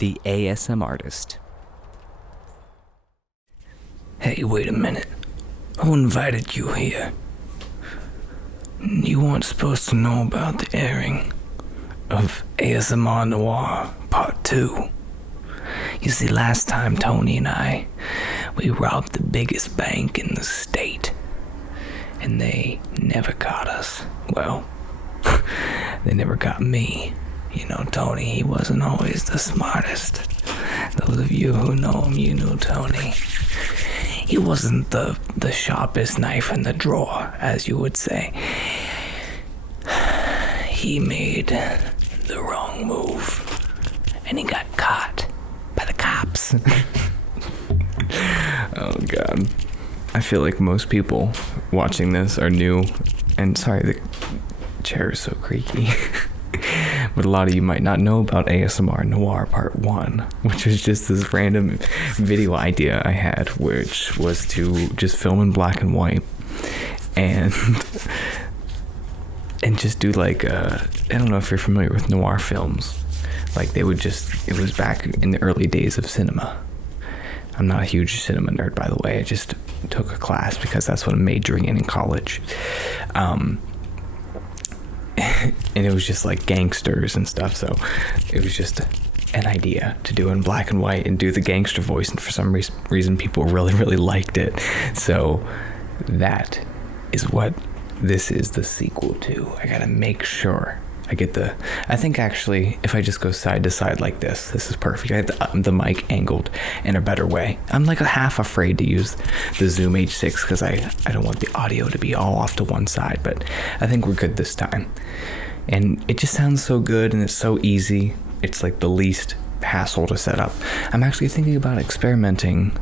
the ASM artist. Hey, wait a minute. Who invited you here? You weren't supposed to know about the airing of ASMR Noir Part 2. You see, last time Tony and we robbed the biggest bank in the state. And they never caught us. Well, they never got me. You know, Tony, he wasn't always the smartest. Those of you who know him, you knew Tony. He wasn't the sharpest knife in the drawer, as you would say. He made the wrong move, and he got caught by the cops. Oh, God. I feel like most people watching this are new, and sorry, the chair is so creaky. But a lot of you might not know about ASMR Noir Part 1, which was just this random video idea I had, which was to just film in black and white and just do like, I don't know if you're familiar with noir films. Like it was back in the early days of cinema. I'm not a huge cinema nerd, by the way. I just took a class because that's what I'm majoring in college. And it was just like gangsters and stuff, so it was just an idea to do in black and white and do the gangster voice, and for some reason people really liked it. So that is what this is the sequel to. I gotta make sure I get I think actually if I just go side to side like this is perfect. I have the mic angled in a better way. I'm like a half afraid to use the Zoom H6 because I don't want the audio to be all off to one side, but I think we're good this time. And it just sounds so good and it's so easy. It's like the least hassle to set up. I'm actually thinking about experimenting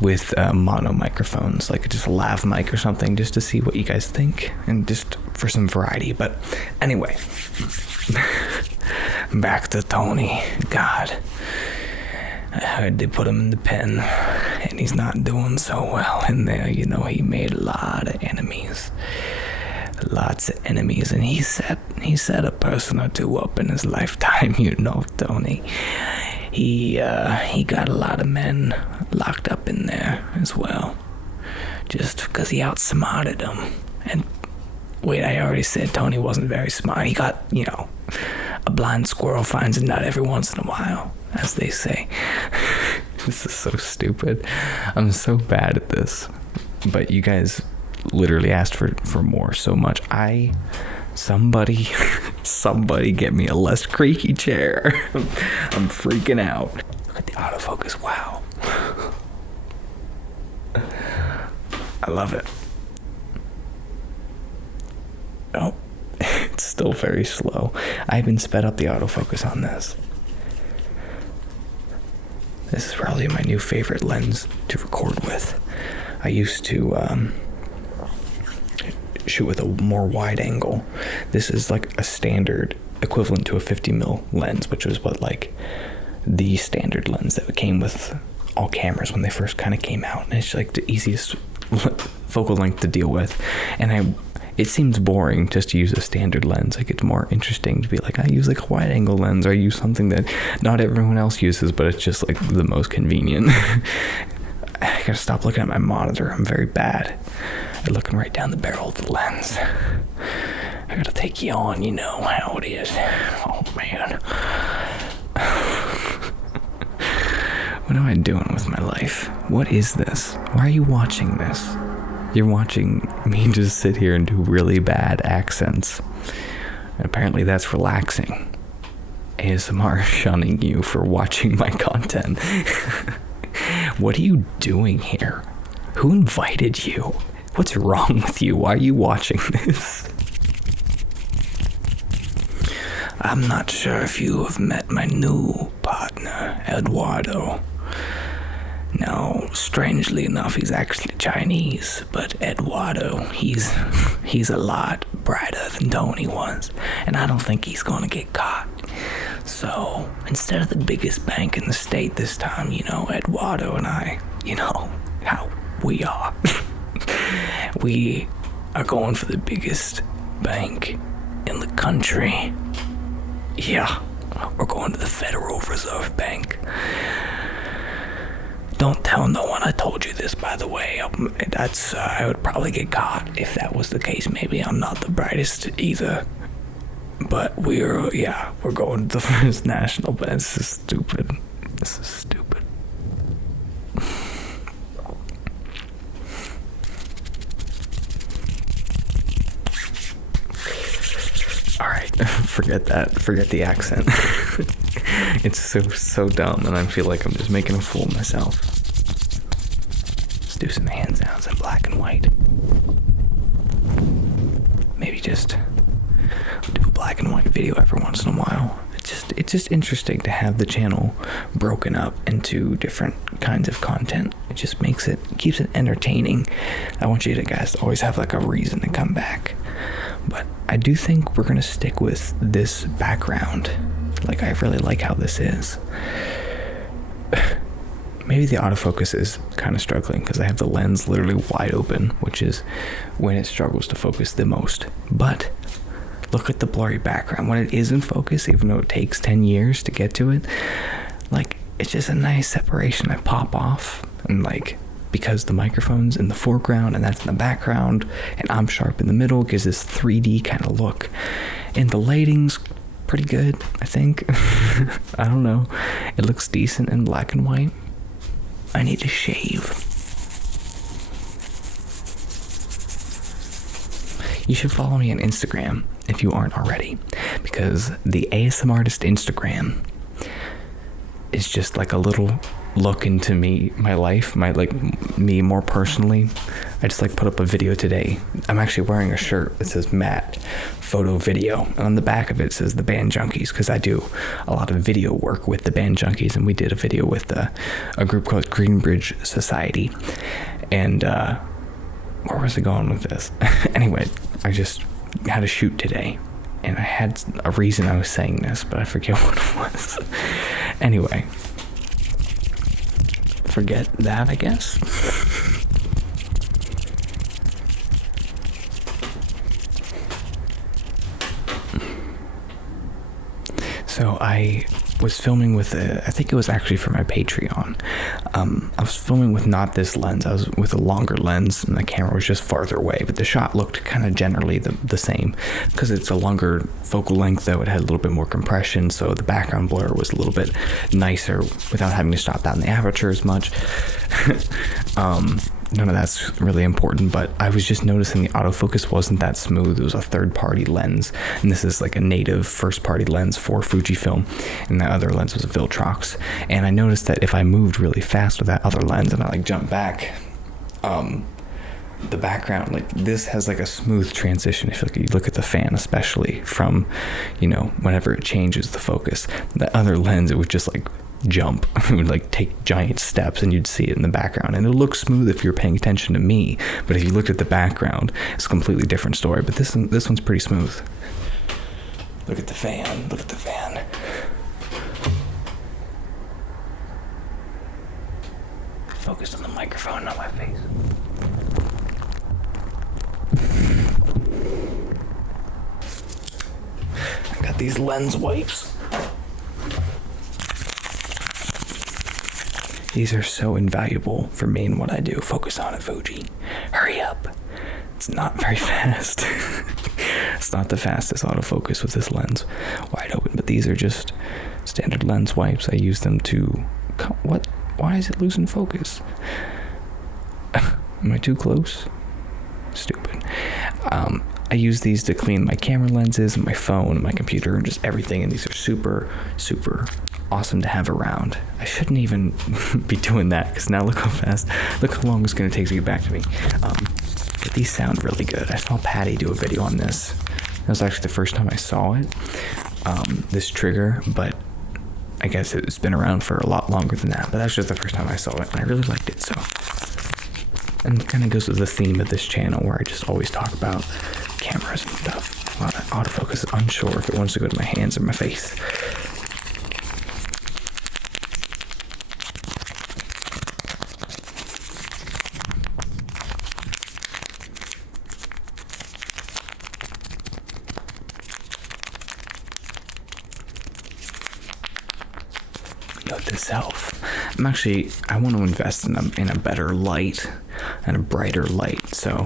with mono microphones, like just a lav mic or something, just to see what you guys think and just for some variety. But anyway, back to Tony. God, I heard they put him in the pen and he's not doing so well in there. You know, he made a lot of enemies. Lots of enemies, and he set a person or two up in his lifetime, you know, Tony. He got a lot of men locked up in there as well, just because he outsmarted them. And wait, I already said Tony wasn't very smart. He got, you know, a blind squirrel finds a nut every once in a while, as they say. This is so stupid. I'm so bad at this, but you guys literally asked for more so much. Somebody get me a less creaky chair. I'm freaking out. Look at the autofocus. Wow. I love it. Oh, it's still very slow. I even sped up the autofocus on this. This is probably my new favorite lens to record with. I used to shoot with a more wide angle. This is like a standard equivalent to a 50mm lens, which was what like the standard lens that came with all cameras when they first kind of came out, and it's like the easiest focal length to deal with. And it seems boring just to use a standard lens. Like it's more interesting to be like, I use like a wide angle lens, or I use something that not everyone else uses, but it's just like the most convenient. I gotta stop looking at my monitor. I'm very bad at looking right down the barrel of the lens. I gotta take you on, you know how it is. Oh man. What am I doing with my life? What is this? Why are you watching this? You're watching me just sit here and do really bad accents. And apparently that's relaxing. ASMR shunning you for watching my content. What are you doing here? Who invited you? What's wrong with you? Why are you watching this? I'm not sure if you have met my new partner, Eduardo. Now, strangely enough, he's actually Chinese, but Eduardo, he's a lot brighter than Tony was, and I don't think he's gonna get caught. So, instead of the biggest bank in the state this time, you know, Eduardo and I, you know how we are. We are going for the biggest bank in the country. Yeah, We're going to the Federal Reserve Bank. Don't tell no one I told you this, by the way. I would probably get caught if that was the case. Maybe I'm not the brightest either. But we're going to the First National Bank. This is stupid. Alright, forget that. Forget the accent. It's so dumb, and I feel like I'm just making a fool of myself. Let's do some hand sounds in black and white. Maybe just do a black and white video every once in a while. It's just interesting to have the channel broken up into different kinds of content. It just keeps it entertaining. I want you guys to always have like a reason to come back. But I do think we're gonna stick with this background. Like, I really like how this is. Maybe the autofocus is kind of struggling because I have the lens literally wide open, which is when it struggles to focus the most. But look at the blurry background. When it is in focus, even though it takes 10 years to get to it, like, it's just a nice separation. I pop off, and like, because the microphone's in the foreground and that's in the background, and I'm sharp in the middle, gives this 3D kind of look. And the lighting's pretty good, I think. I don't know. It looks decent in black and white. I need to shave. You should follow me on Instagram if you aren't already, because the ASM Artist Instagram is just like a little look into my life, me more personally. I just put up a video today. I'm actually wearing a shirt that says Matt Photo Video, and on the back of it says the Band Junkies, because I do a lot of video work with the Band Junkies, and we did a video with a group called Greenbridge Society. And where was I going with this? Anyway, I just had a shoot today, and I had a reason I was saying this, but I forget what it was. Anyway, forget that, I guess. So I was filming with I think it was actually for my Patreon. I was filming with not this lens. I was with a longer lens, and the camera was just farther away, but the shot looked kind of generally the same. Because it's a longer focal length, though, it had a little bit more compression, so the background blur was a little bit nicer without having to stop down the aperture as much. None of that's really important, but I was just noticing the autofocus wasn't that smooth. It was a third-party lens, and this is like a native first-party lens for Fujifilm, and the other lens was a Viltrox. And I noticed that if I moved really fast with that other lens and I jumped back, the background, this has a smooth transition. If you look at the fan, especially from, whenever it changes the focus, the other lens, it would just jump. It would take giant steps, and you'd see it in the background, and it looks smooth if you're paying attention to me, but if you looked at the background, it's a completely different story. But this one's pretty smooth. Look at the fan. Focus on the microphone, not my face. I got these lens wipes. These are so invaluable for me and what I do. Focus on it, Fuji. Hurry up. It's not very fast. It's not the fastest autofocus with this lens wide open, but these are just standard lens wipes. I use them to... What? Why is it losing focus? Am I too close? Stupid. I use these to clean my camera lenses and my phone and my computer and just everything, and these are super, super awesome to have around. I shouldn't even be doing that, because now look how long it's going to take to get back to me. But these sound really good. I saw Patty do a video on this. That was actually the first time I saw it, this trigger, but I guess it's been around for a lot longer than that, but that's just the first time I saw it, and I really liked it. So, and it kind of goes with the theme of this channel, where I just always talk about cameras and stuff. Autofocus is unsure if it wants to go to my hands or my face. itself. I want to invest in a better light and a brighter light, so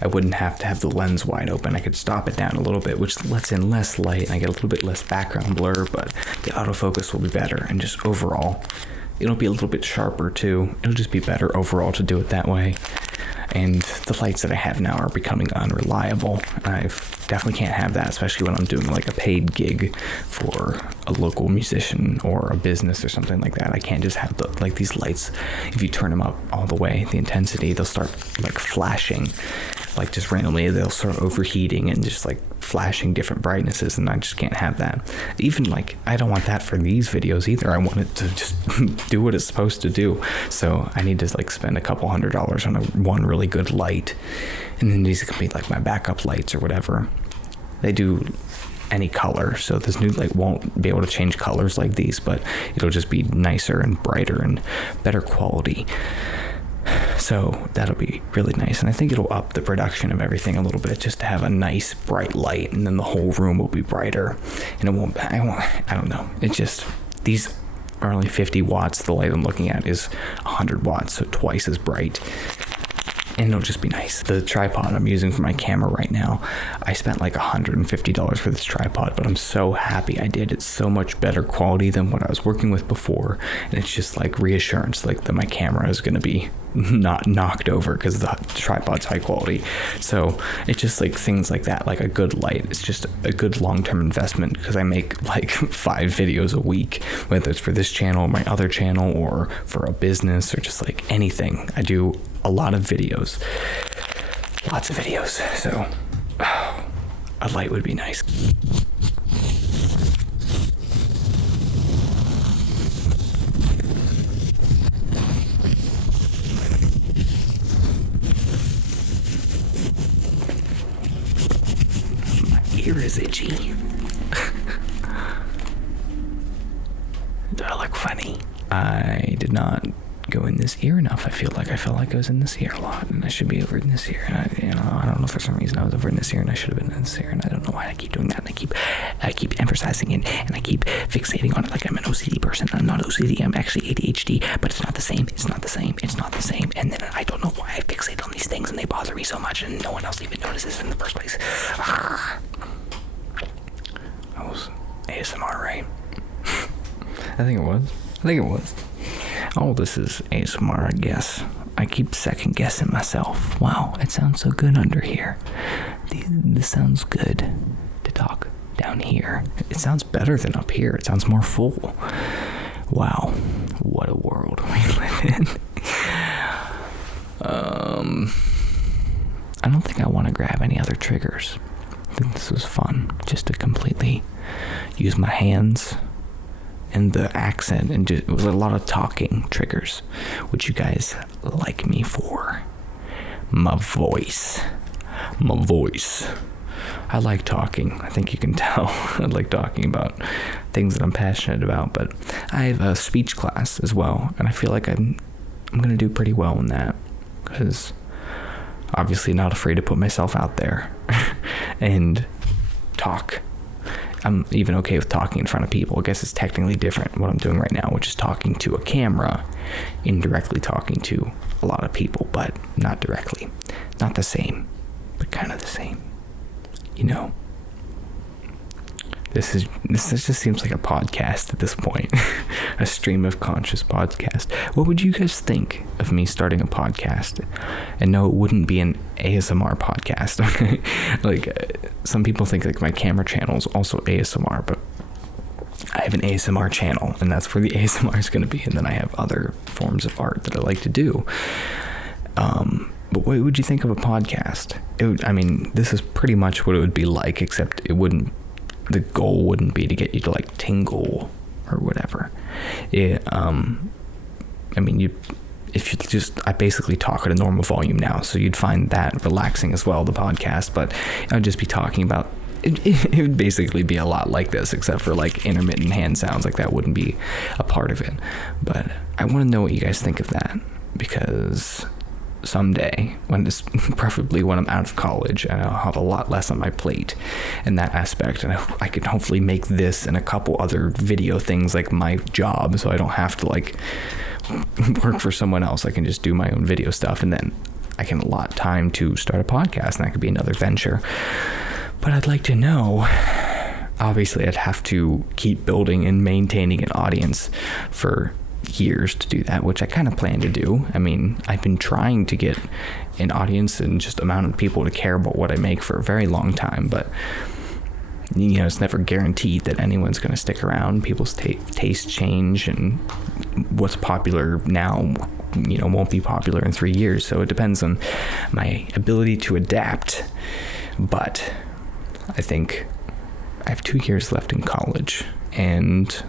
I wouldn't have to have the lens wide open. I could stop it down a little bit, which lets in less light, and I get a little bit less background blur, but the autofocus will be better, and just overall, it'll be a little bit sharper too. It'll just be better overall to do it that way. And the lights that I have now are becoming unreliable. I definitely can't have that, especially when I'm doing like a paid gig for a local musician or a business or something like that. I can't just have these lights. If you turn them up all the way, the intensity, they'll start like flashing, like just randomly. They'll start overheating and just like flashing different brightnesses, and I just can't have that. Even like, I don't want that for these videos either. I want it to just do what it's supposed to do. So I need to like spend a couple $100 on one really good light, and then these can be like my backup lights or whatever. They do any color, so this new light won't be able to change colors like these, but it'll just be nicer and brighter and better quality. So that'll be really nice, and I think it'll up the production of everything a little bit, just to have a nice bright light, and then the whole room will be brighter, and I don't know, it just, these are only 50 watts. The light I'm looking at is 100 watts, so twice as bright, and it'll just be nice. The tripod I'm using for my camera right now, I spent like $150 for this tripod, but I'm so happy I did. It's so much better quality than what I was working with before, and it's just like reassurance, like that my camera is going to be not knocked over because the tripod's high quality. So it's just like things like that, like a good light. It's just a good long-term investment, because I make like 5 videos a week, whether it's for this channel, my other channel, or for a business, or just like anything. I do a lot of videos, lots of videos, so a light would be nice. My ear is itchy. Do I look funny? I did not go in this ear enough. I felt like I was in this ear a lot, and I should be over in this ear, and I don't know, for some reason I was over in this ear, and I should have been in this ear, and I don't know why I keep doing that, and I keep emphasizing it, and I keep fixating on it like I'm an OCD person. I'm not OCD, I'm actually ADHD, but it's not the same, and then I don't know why I fixate on these things, and they bother me so much, and no one else even notices in the first place. That was ASMR, right? I think it was. Oh, this is ASMR, I guess. I keep second guessing myself. Wow, it sounds so good under here. This sounds good to talk down here. It sounds better than up here. It sounds more full. Wow, what a world we live in. I don't think I want to grab any other triggers. I think this was fun, just to completely use my hands and the accent, and just, it was a lot of talking triggers, which you guys like me for. My voice. I like talking. I think you can tell. I like talking about things that I'm passionate about, but I have a speech class as well, and I feel like I'm gonna do pretty well in that, because obviously not afraid to put myself out there and talk. I'm even okay with talking in front of people. I guess it's technically different what I'm doing right now, which is talking to a camera, indirectly talking to a lot of people, but not directly. Not the same, but kind of the same. You know, this just seems like a podcast at this point. A stream of conscious podcast. What would you guys think of me starting a podcast? And no, it wouldn't be an ASMR podcast. Okay, like some people think like my camera channel is also ASMR, but I have an ASMR channel, and that's where the ASMR is going to be. And then I have other forms of art that I like to do. But what would you think of a podcast? This is pretty much what it would be like, except the goal wouldn't be to get you to like tingle or whatever. I basically talk at a normal volume now, so you'd find that relaxing as well, the podcast, but I'd just be talking about, it would basically be a lot like this, except for like intermittent hand sounds, like that wouldn't be a part of it. But I want to know what you guys think of that, because someday, preferably when I'm out of college and I'll have a lot less on my plate in that aspect, and I can hopefully make this and a couple other video things like my job, so I don't have to like work for someone else. I can just do my own video stuff, and then I can allot time to start a podcast, and that could be another venture. But I'd like to know, obviously I'd have to keep building and maintaining an audience for years to do that, which I kind of plan to do. I mean, I've been trying to get an audience and just amount of people to care about what I make for a very long time, but it's never guaranteed that anyone's going to stick around. People's tastes change, and what's popular now won't be popular in 3 years, so it depends on my ability to adapt. But I think I have 2 years left in college, and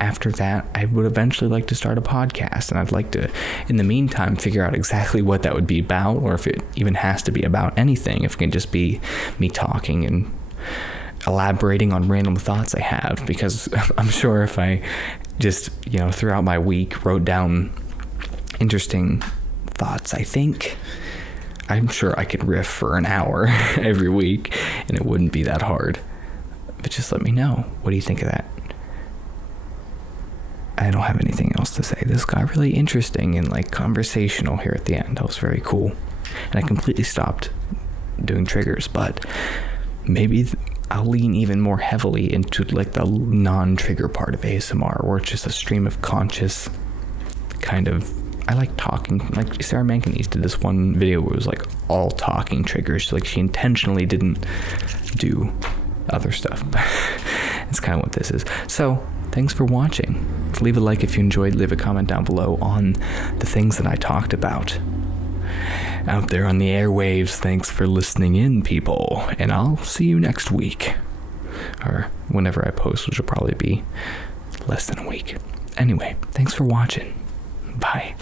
after that, I would eventually like to start a podcast, and I'd like to, in the meantime, figure out exactly what that would be about, or if it even has to be about anything, if it can just be me talking and elaborating on random thoughts I have, because I'm sure if I just, throughout my week wrote down interesting thoughts, I'm sure I could riff for an hour every week, and it wouldn't be that hard. But just let me know. What do you think of that? I don't have anything else to say. This got really interesting and conversational here at the end. That was very cool. And I completely stopped doing triggers, but maybe I'll lean even more heavily into the non-trigger part of ASMR, where it's just a stream of conscious kind of, I like talking. Like Sarah Manganese did this one video where it was all talking triggers. She intentionally didn't do other stuff. It's kind of what this is. So thanks for watching. Leave a like if you enjoyed. Leave a comment down below on the things that I talked about out there on the airwaves. Thanks for listening in, people, and I'll see you next week, or whenever I post, which will probably be less than a week. Anyway, thanks for watching. Bye.